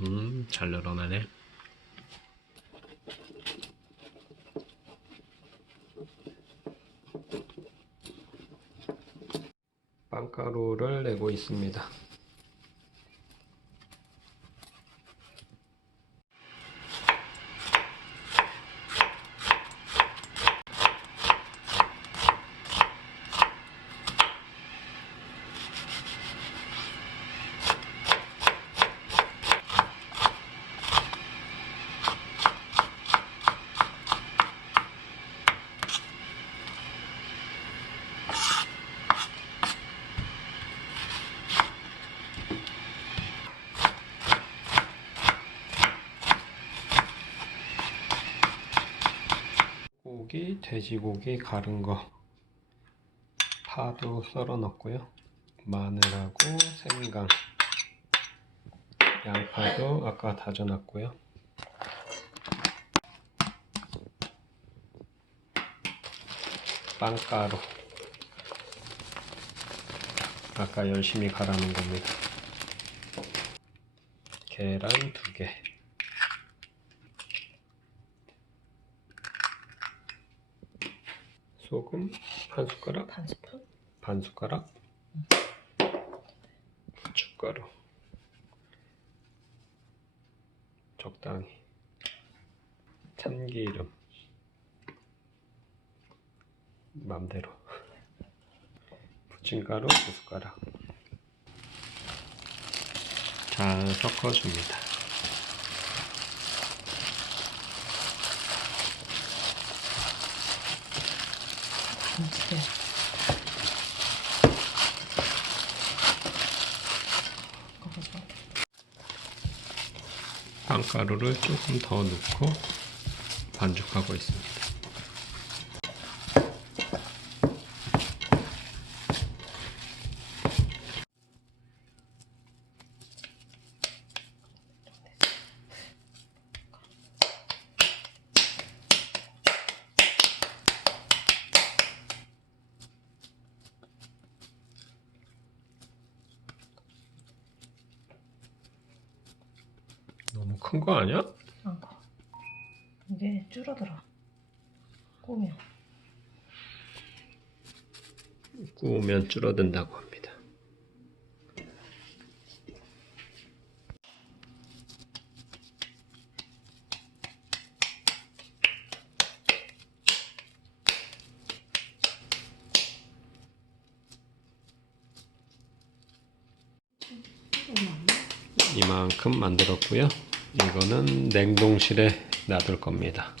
음, 잘 늘어나네. 빵가루를 내고 있습니다. 고기, 돼지고기 갈은 거 파도 썰어 넣고요. 마늘하고 생강, 양파도 아까 다져놨고요. 빵가루 아까 열심히 갈아놓은 겁니다. 계란 두 개. 소금 한 숟가락, 반 스푼? 반 숟가락, 고춧가루. 적당히, 참기름. 맘대로, 부침가루 두 숟가락. 잘 섞어줍니다. 김치대. 거기서 빵가루를 조금 더 넣고 반죽하고 있습니다. 너무 큰 거 아니야? 안 커. 이게 줄어들어. 꼬면. 구우면 줄어든다고 합니다. 이만큼 만들었고요. 이거는 냉동실에 놔둘 겁니다.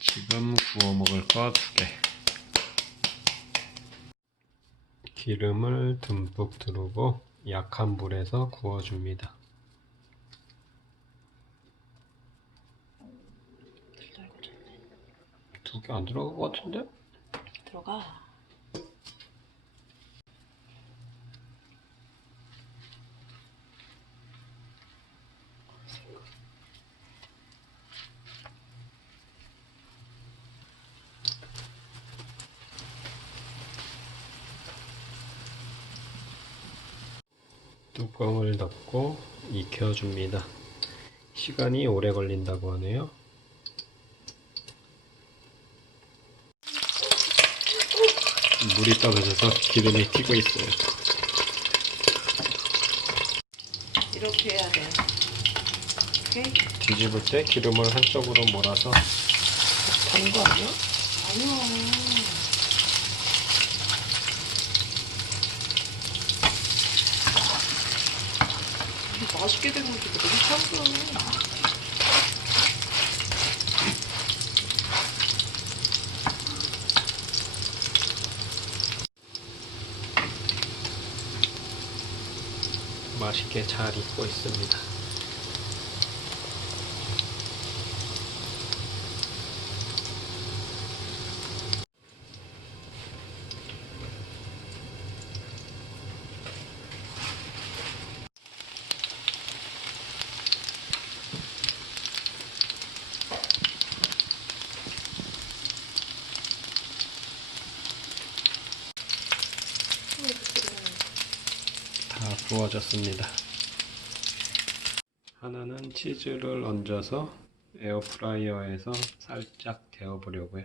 지금 구워 먹을 거 두 개. 기름을 듬뿍 두르고 약한 불에서 구워줍니다. 두 개 안 들어갈 것 같은데? 들어가. 뚜껑을 덮고 익혀줍니다. 시간이 오래 걸린다고 하네요. 물이 떨어져서 기름이 튀고 있어요. 이렇게 해야 돼. 오케이? 뒤집을 때 기름을 한쪽으로 몰아서 타는 거 아니야? 아니야. 이게 맛있게 된 것도 너무 참어. 맛있게 잘 익고 있습니다. 다 구워졌습니다. 하나는 치즈를 얹어서 에어프라이어에서 살짝 데워보려고요.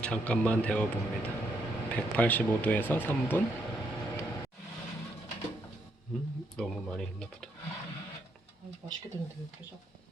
잠깐만 데워봅니다. 185도에서 3분. 음, 너무 많이 했나 보다. 아, 맛있게 왜 그래 자꾸.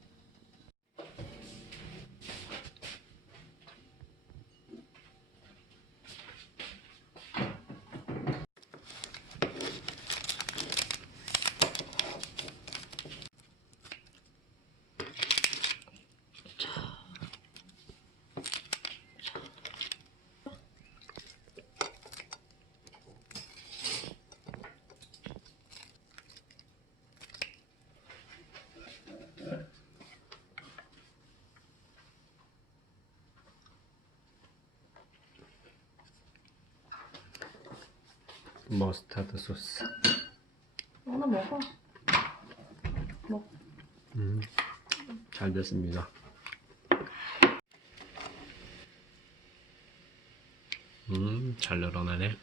머스타드 소스. 하나 먹어. 먹. 음, 잘 됐습니다. 음, 잘 늘어나네.